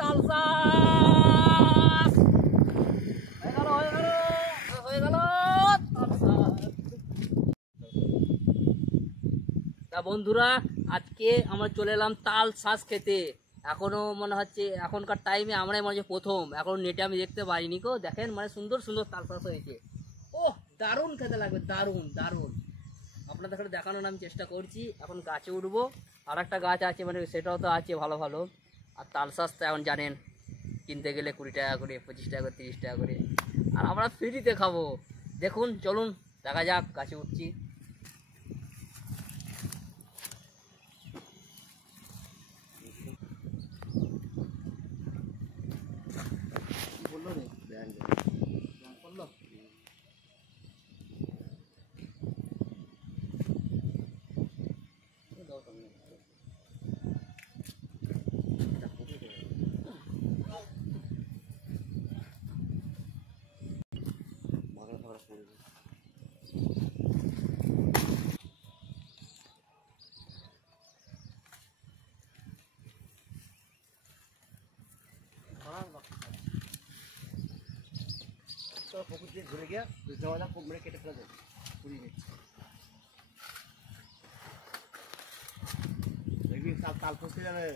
তালচাষ হয়ে গেল তা বন্ধুরা, আজকে আমরা চলে এলাম তাল শাঁস খেতে। এখনো মনে হচ্ছে এখনকার টাইমে আমরাই মনে হচ্ছে প্রথম, এখন নেটে আমি দেখতে পাইনি কো। দেখেন মানে সুন্দর সুন্দর তাল শাঁস হয়েছে। ওহ, দারুণ খেতে লাগবে, দারুণ দারুণ। আপনাদের কাছে দেখানোর আমি চেষ্টা করছি। এখন গাছে উঠবো, আর একটা গাছ আছে মানে সেটাও তো আছে ভালো ভালো। আর তাল শাঁস তো এখন জানেন কিনতে গেলে 20 টাকা করে, 25 টাকা করে, 30 টাকা করে। আর আমরা ফ্রিতে খাবো। দেখুন, চলুন দেখা যাক, গাছে উঠছি। বললো রে বললো পুকুর দিয়ে ঘুরে গিয়ে জমাটা মেরে কেটে ফেলা যাবে, পুড়িয়ে নিচ্ছে। দেখবি তাল ফসকে যাবে।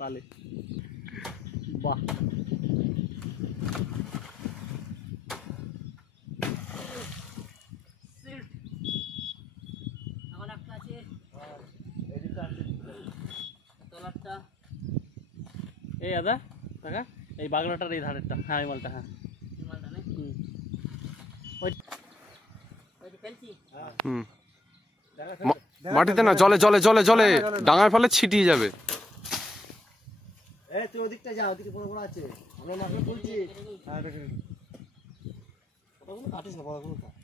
তালে বাহ, এখন একটা আছে তলারটা। এই দাদা টাকা এই বাগলাটার এই ধারেরটা। হ্যাঁ, এই মালটা। হ্যাঁ, এই মালটা নেই। মাটিতে না, জলে জলে জলে জলে ডাঙায় ফেলে ছিটিয়ে যাবে। এই তুই ওদিকটা যা, ওদিকে বড় বড় আছে। আমরা মাছটা তুলছি। হ্যাঁ, দেখেন ওগুলো কাটিস না, বড়গুলো কাট।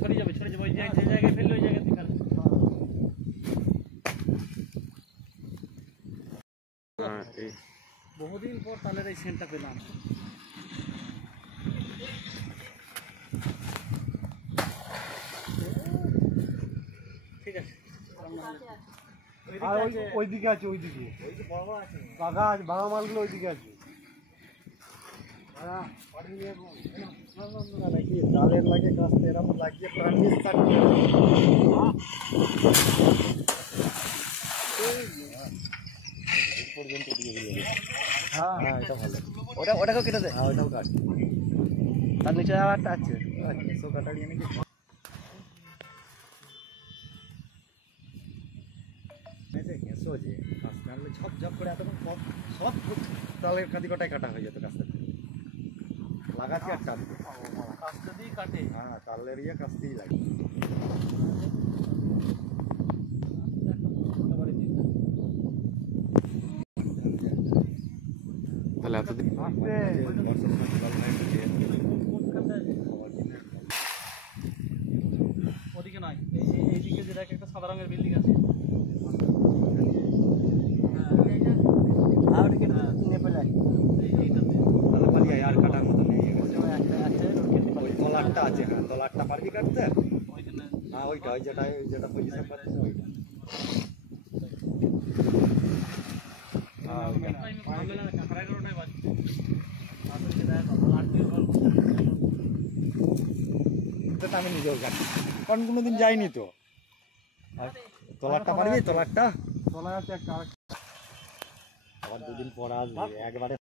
ছড়িয়ে যাবে, ছড়িয়ে যাবে। ওই যে জায়গায় ফেললে ওই জায়গায় দেখাল। বহুদিন পর তালের এই সেন্টটা পেলাম। ঠিক আছে, ওইদিকে আছে, ওইদিকে বাঘা আছে, বাঘা মালগুলো ওইদিকে আছে। তালের লাগে কাস্তে এরকম লাগিয়ে প্রাণী পর্যন্ত দিয়ে দিল। হ্যাঁ হ্যাঁ, এটা ভালো। ওটাকেও কেটে দেয়। হ্যাঁ, ওটাও কাট। তার নিচে আর একটা আছে, সো কাটাড়ি নাকি। ঘেঁষো যে কাস্তে আনলে ঝপ ঝপ করে এতক্ষণ সব তালের খাদি কটাই কাটা হয়ে যেত কাস্তে। লাগাচ্ছি আর টানতে কাস্তে দিয়ে কাটে। হ্যাঁ, তালের ইয়ে কাস্তেই লাগে। তাহলে এতদিন ওদিকে নয়, এইদিকে যেটা একটা সাদা রঙের বিল্ডিং আছে। আর কাটার মতো নেই। ওই তলারটা আছে। হ্যাঁ, তলারটা পারবি কাটতে? হ্যাঁ, ওইটা ওই যেটা পজিশন পাচ্ছিস ওইটা। আমি নিজেও কাটি, কারণ কোনোদিন যাইনি তো। তলারটা পারবি? তলারটা তলায় আছে একটা। আবার দুদিন পর আসবে একবারে।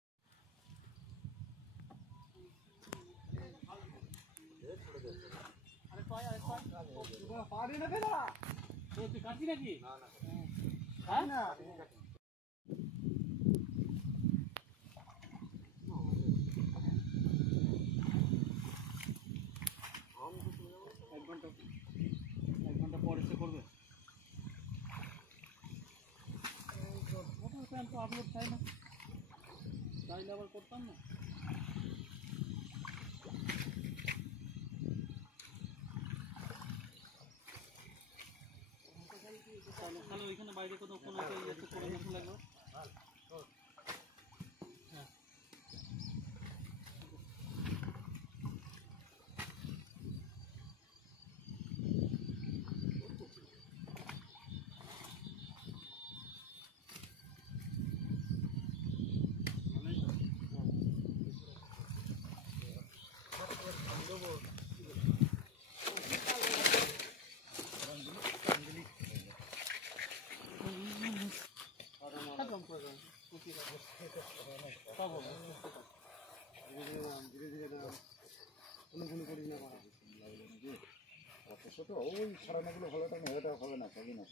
ওই ছড়ানোগুলো ভালো থাকে, ওটা হবে না, সবই না।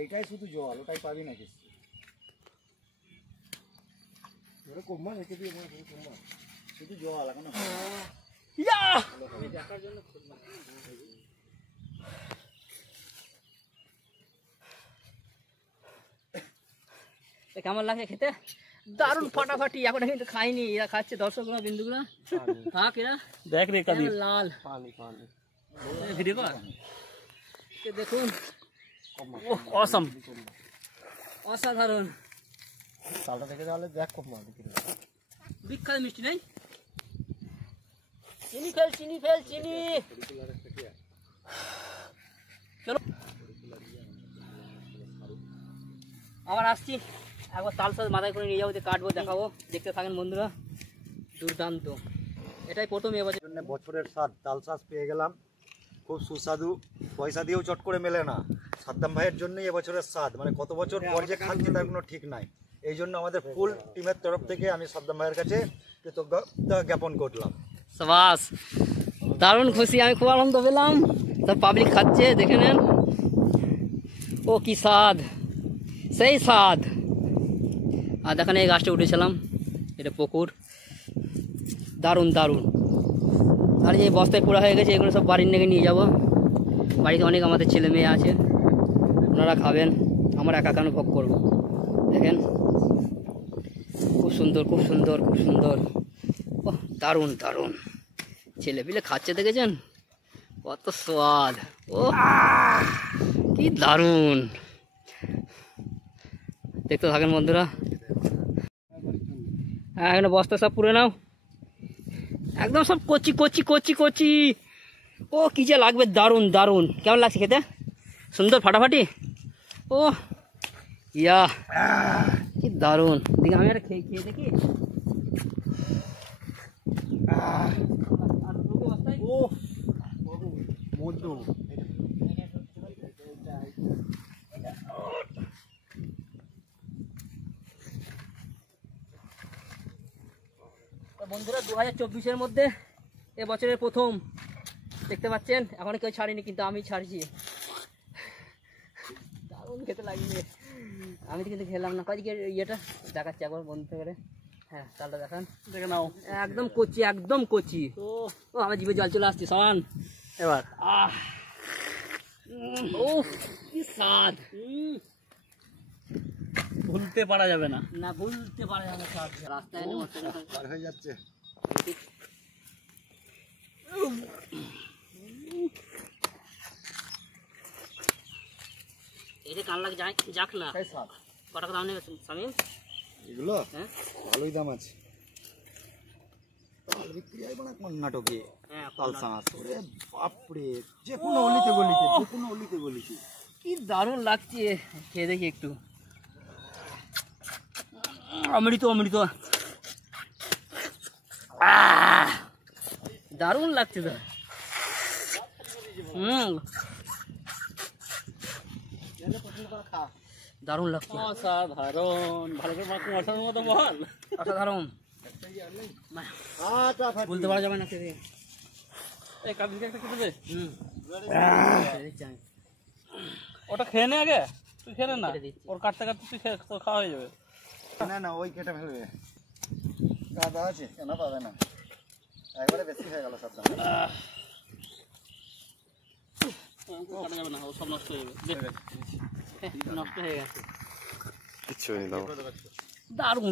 এইটাই শুধু জল, ওটাই পাবি না কিছু। শুধু জল এখন কেমন লাগে খেতে? দারুণ ফাটাফাটি। এখন কিন্তু খাইনি, এরা খাচ্ছে দর্শকরা, বিন্দুগুলা থাক, এরা দেখ রে লাল ভিডিও কর। দেখুন অসম, অসাধারণ চালটা দেখে তাহলে দেখ খুব মাল বিখ্যাত মিষ্টি নেই। চিনি ফেল, চিনি ফেল, চিনি। চলো আবার আসছি, একবার তাল সাজ মাথায় করে নিয়ে যাবো, কাটবো, দেখাবো, দেখতে থাকেন বন্ধুরা। দুর্দান্ত, এটাই প্রথম এবছর। বছরের স্বাদ তাল শাঁস পেয়ে গেলাম, খুব সুস্বাদু, পয়সা দিয়েও চট করে মেলে না। সাদ্দাম ভাইয়ের জন্যই এবছরের স্বাদ, মানে কত বছর পর যে খাচ্ছি তার কোনো ঠিক নাই। এই জন্য আমাদের ফুল টিমের তরফ থেকে আমি সাদ্দাম ভাইয়ের কাছে কৃতজ্ঞতা জ্ঞাপন করলাম। সাবাস, দারুণ খুশি, আমি খুব আনন্দ পেলাম। সব পাবলিক খাচ্ছে, দেখে নেন। ও কি স্বাদ, সেই স্বাদ। আর দেখেন এই গাছটা উঠেছিলাম, এটা পুকুর, দারুণ দারুণ। আর যে বস্তায় পোড়া হয়ে গেছে, এগুলো সব বাড়ির নিয়ে নিয়ে যাবো। বাড়িতে অনেক আমাদের ছেলে মেয়ে আছে, ওনারা খাবেন, আমরা একা কেন ভোগ করবো। দেখেন খুব সুন্দর, খুব সুন্দর, খুব সুন্দর। ও দারুণ দারুণ, ছেলে পিলে খাচ্ছে, দেখেছেন কত স্বাদ। ও কি দারুণ, দেখতে থাকেন বন্ধুরা। হ্যাঁ, এখানে বস্তা সব পুরে নাও, একদম সব কচি কচি কচি কচি। ও কি যে লাগবে, দারুণ দারুণ। কেমন লাগছে খেতে? সুন্দর ফাটাফাটি। ও ইয়া কি দারুণ। দেখি আমি একটা খেয়ে খেয়ে দেখি। ও মধু বন্ধুরা 2024-এর মধ্যে এবছরের প্রথম, দেখতে পাচ্ছেন, এখন কেউ ছাড়িনি কিন্তু আমি ছাড়ছি। দারুণ খেতে লাগবে। আমি তো কিন্তু খেলাম না, কয়েক ইয়েটা দেখাচ্ছি একবার বন্ধ করে। হ্যাঁ, তালটা দেখান, দেখে নাও, একদম কচি, একদম কচি। ও আমার জিভে জল চলে আসছে সমান এবার। ও কি স্বাদ, ভুলতে পারা যাবে না, না ভুলতে পারা যাবে না। স্বাদ রাস্তায় পার হয়ে যাচ্ছে। এটা কাল লাগ যাক না। কত টাকা দাম নেবে স্বামী? এগুলো হ্যাঁ ভালোই দাম আছে। তাল বিক্রি হয় না কোন নাটকে? হ্যাঁ, তাল শাঁস, ওরে বাপরে, যে কোনো অলিতে গলিতে, যে কোনো অলিতে গলিতে। কি দারুণ লাগছে, খেয়ে দেখি একটু। অমৃত অমৃত, দারুণ লাগছে তো। দারুণ লাগছে, অসাধারণ, ভালো করে মাছ মাছের মতো বল। অসাধারণ, বলতে পারা যাবে না খেতে। এই কাঁদিকে একটা খেতে দে। হুম, ওটা খেয়ে নে আগে, তুই খেয়ে নে না, কেটে দিচ্ছি। ওর কাটতে কাটতে তুই খেয়ে তোর খাওয়া হয়ে যাবে। না না ওই কেটে ফেলবে, কাদা আছে কেন পাবে না, একবারে বেশি হয়ে গেল সাদ্দাম। কাটা যাবে না, ও সব নষ্ট হয়ে যাবে। নষ্ট হয়ে গেছে। কিচ্ছু হয়নি দাও। দারুণ।